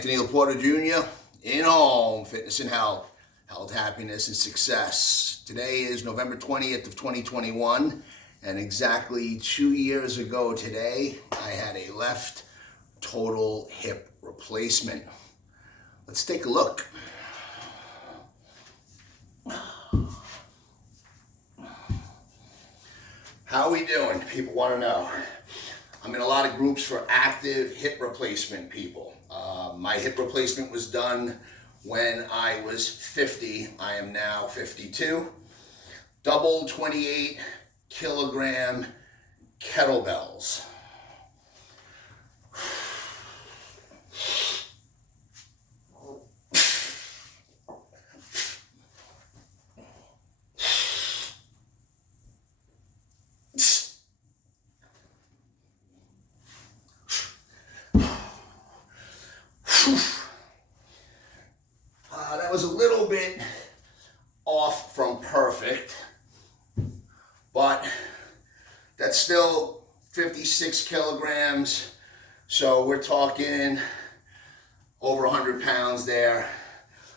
Anthony Laporta Jr. in home, fitness and health, happiness, and success. Today is November 20th of 2021, and exactly 2 years ago today, I had a left total hip replacement. Let's take a look. How are we doing? People want to know. I'm in a lot of groups for active hip replacement people. My hip replacement was done when I was 50. I am now 52. Double 28 kilogram kettlebells. That was a little bit off from perfect, but that's still 56 kilograms. So we're talking over 100 pounds there.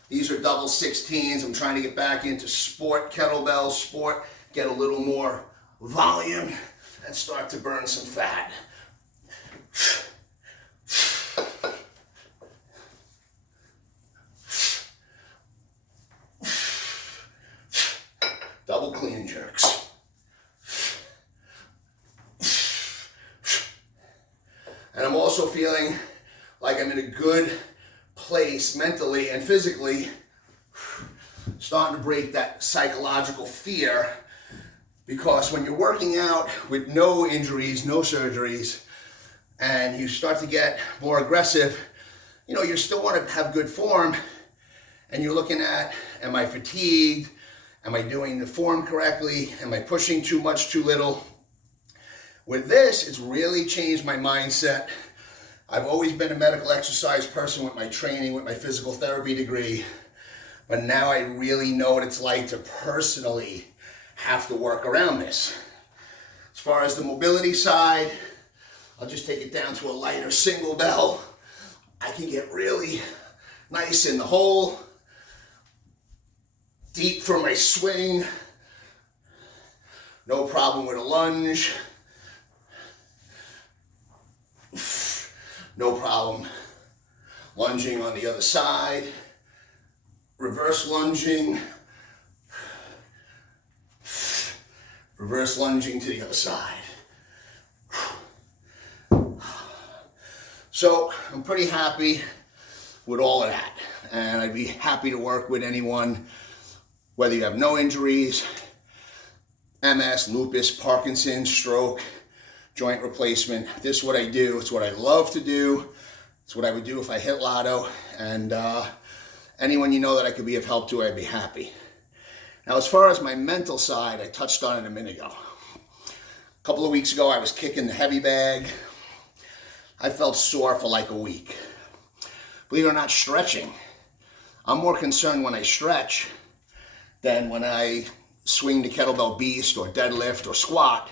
These are double 16s. I'm trying to get back into sport kettlebells, get a little more volume and start to burn some fat. Double clean and jerks. And I'm also feeling like I'm in a good place mentally and physically, starting to break that psychological fear, because when you're working out with no injuries, no surgeries, and you start to get more aggressive, you still want to have good form, and you're looking at, am I fatigued? Am I doing the form correctly? Am I pushing too much, too little? With this, it's really changed my mindset. I've always been a medical exercise person with my training, with my physical therapy degree, but now I really know what it's like to personally have to work around this. As far as the mobility side, I'll just take it down to a lighter single bell. I can get really nice in the hole, deep for my swing, no problem with a lunge, no problem lunging on the other side, reverse lunging to the other side. So I'm pretty happy with all of that, and I'd be happy to work with anyone, whether you have no injuries, MS, lupus, Parkinson's, stroke, joint replacement. This is what I do. It's what I love to do. It's what I would do if I hit lotto. And anyone that I could be of help to, I'd be happy. Now, as far as my mental side, I touched on it a minute ago. A couple of weeks ago, I was kicking the heavy bag. I felt sore for like a week. Believe it or not, stretching. I'm more concerned when I stretch than when I swing the kettlebell beast or deadlift or squat,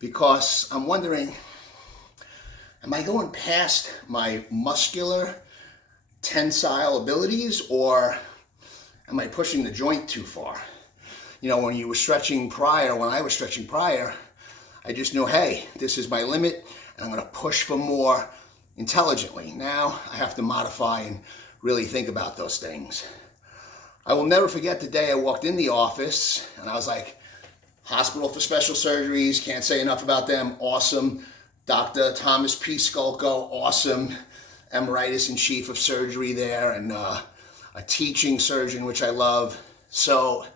because I'm wondering, am I going past my muscular tensile abilities, or am I pushing the joint too far? When I was stretching prior, I just knew, hey, this is my limit, and I'm gonna push for more intelligently. Now I have to modify and really think about those things. I will never forget the day I walked in the office and I was like, Hospital for Special Surgeries, can't say enough about them, awesome. Dr. Thomas P. Skulko, awesome. Emeritus in Chief of Surgery there, and a teaching surgeon, which I love. So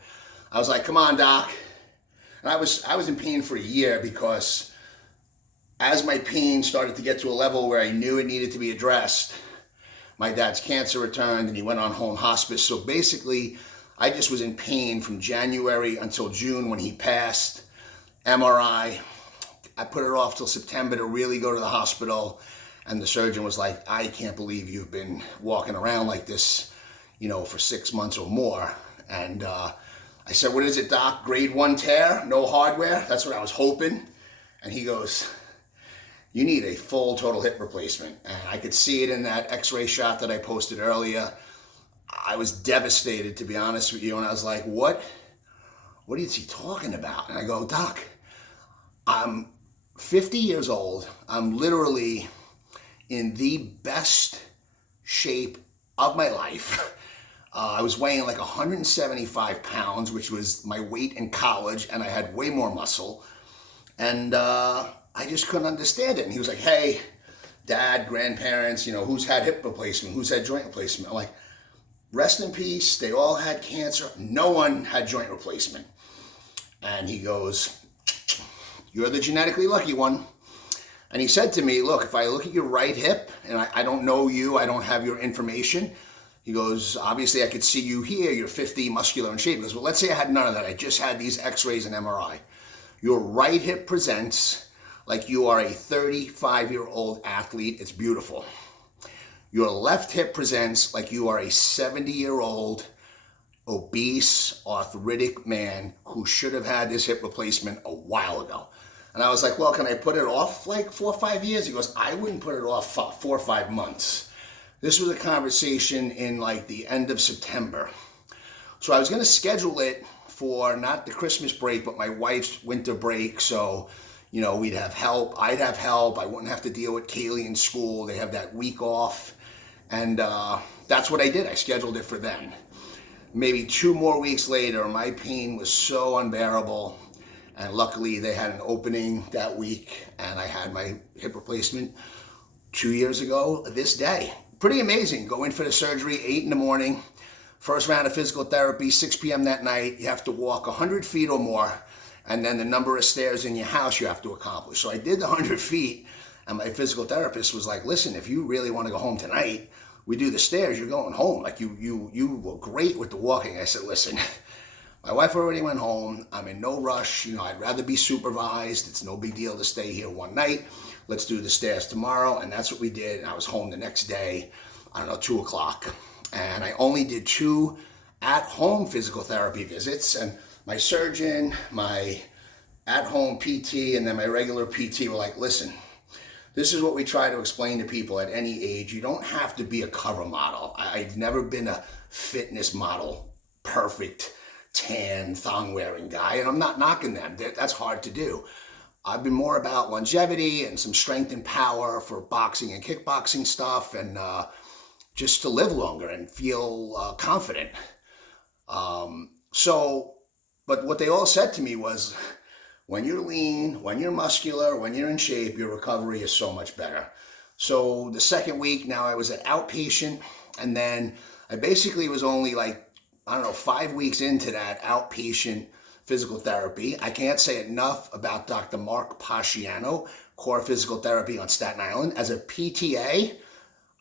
I was like, come on, doc. And I was in pain for a year, because as my pain started to get to a level where I knew it needed to be addressed, my dad's cancer returned and he went on home hospice. So basically, I just was in pain from January until June when he passed. MRI. I put it off till September to really go to the hospital. And the surgeon was like, I can't believe you've been walking around like this, for 6 months or more. And I said, what is it, doc? Grade 1 tear, no hardware? That's what I was hoping. And he goes, you need a full total hip replacement. And I could see it in that x-ray shot that I posted earlier. I was devastated, to be honest with you. And I was like, what is he talking about? And I go, Doc, I'm 50 years old. I'm literally in the best shape of my life. I was weighing like 175 pounds, which was my weight in college, and I had way more muscle. And I just couldn't understand it. And he was like, hey, dad, grandparents, who's had hip replacement? Who's had joint replacement? I'm like, rest in peace. They all had cancer. No one had joint replacement. And he goes, you're the genetically lucky one. And he said to me, look, if I look at your right hip, and I don't know you, I don't have your information. He goes, obviously I could see you here, you're 50, muscular and shape. He goes, well, let's say I had none of that. I just had these x-rays and MRI. Your right hip presents like you are a 35-year-old athlete. It's beautiful. Your left hip presents like you are a 70-year-old obese, arthritic man who should have had this hip replacement a while ago. And I was like, well, can I put it off like 4 or 5 years? He goes, I wouldn't put it off 4 or 5 months. This was a conversation in like the end of September. So I was going to schedule it for not the Christmas break, but my wife's winter break. So, we'd have help. I'd have help. I wouldn't have to deal with Kaylee in school. They have that week off. And that's what I did. I scheduled it for then. Maybe 2 more weeks later, my pain was so unbearable. And luckily they had an opening that week and I had my hip replacement 2 years ago this day. Pretty amazing. Go in for the surgery, 8 in the morning. First round of physical therapy, 6 p.m. that night. You have to walk 100 feet or more. And then the number of stairs in your house you have to accomplish. So I did the 100 feet and my physical therapist was like, listen, if you really want to go home tonight, we do the stairs, you're going home. Like you were great with the walking. I said, listen, my wife already went home. I'm in no rush. I'd rather be supervised. It's no big deal to stay here one night. Let's do the stairs tomorrow. And that's what we did. And I was home the next day, 2 o'clock. And I only did 2 at-home physical therapy visits. And my surgeon, my at-home PT, and then my regular PT were like, listen, this is what we try to explain to people at any age. You don't have to be a cover model. I've never been a fitness model, perfect, tan, thong-wearing guy, and I'm not knocking them. That's hard to do. I've been more about longevity and some strength and power for boxing and kickboxing stuff, and just to live longer and feel confident. But what they all said to me was, when you're lean, when you're muscular, when you're in shape, your recovery is so much better. So the second week, now I was at outpatient, and then I basically was only 5 weeks into that outpatient physical therapy. I can't say enough about Dr. Mark Pasciano, Core Physical Therapy on Staten Island. As a PTA,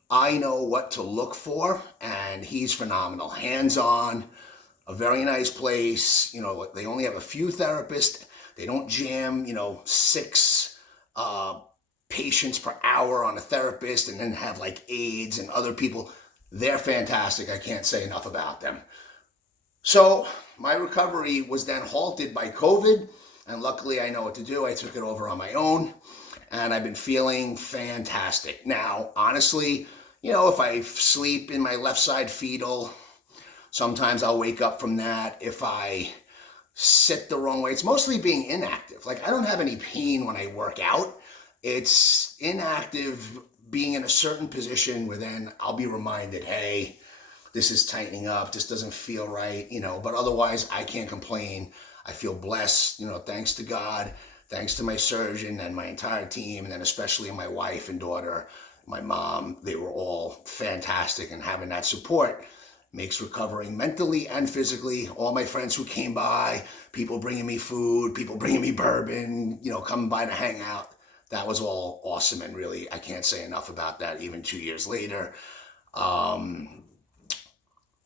I know what to look for, and he's phenomenal. Hands-on, a very nice place. They only have a few therapists. They don't jam, 6 patients per hour on a therapist and then have aides and other people. They're fantastic. I can't say enough about them. So my recovery was then halted by COVID, and luckily I know what to do. I took it over on my own, and I've been feeling fantastic. Now, honestly, if I sleep in my left side fetal, sometimes I'll wake up from that. If I sit the wrong way, it's mostly being inactive. I don't have any pain when I work out. It's inactive, being in a certain position where then I'll be reminded, hey, this is tightening up, this doesn't feel right, but otherwise I can't complain. I feel blessed, thanks to God, thanks to my surgeon and my entire team, and then especially my wife and daughter, my mom. They were all fantastic, and having that support makes recovering mentally and physically. All my friends who came by, people bringing me food, people bringing me bourbon, coming by to hang out. That was all awesome, and really, I can't say enough about that even 2 years later.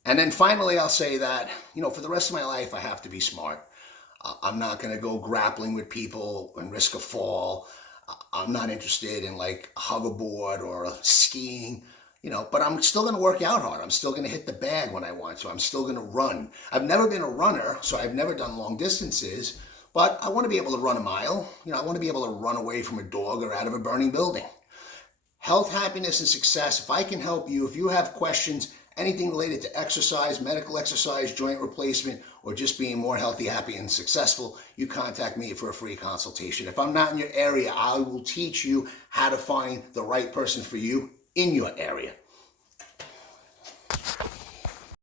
And then finally, I'll say that, for the rest of my life, I have to be smart. I'm not going to go grappling with people and risk a fall. I'm not interested in a hoverboard or skiing, but I'm still going to work out hard. I'm still going to hit the bag when I want to. I'm still going to run. I've never been a runner, so I've never done long distances, but I want to be able to run a mile. I want to be able to run away from a dog or out of a burning building. Health, happiness, and success. If I can help you, if you have questions, anything related to exercise, medical exercise, joint replacement, or just being more healthy, happy, and successful, you contact me for a free consultation. If I'm not in your area, I will teach you how to find the right person for you in your area.